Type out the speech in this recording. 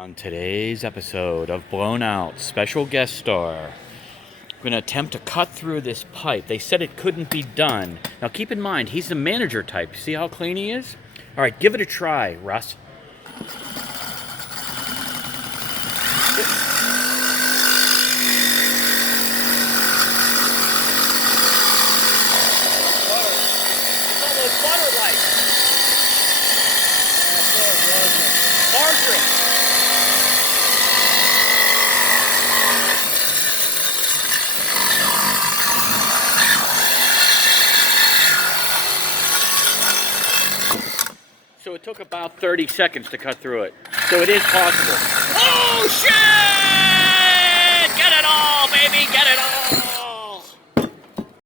On today's episode of Blown Out, special guest star, I'm going to attempt to cut through this pipe. They said it couldn't be done. Now keep in mind, he's the manager type. See how clean he is? All right, give it a try, Russ. It's almost butter-like. Margarine. So it took about 30 seconds to cut through it. So it is possible. Oh, shit!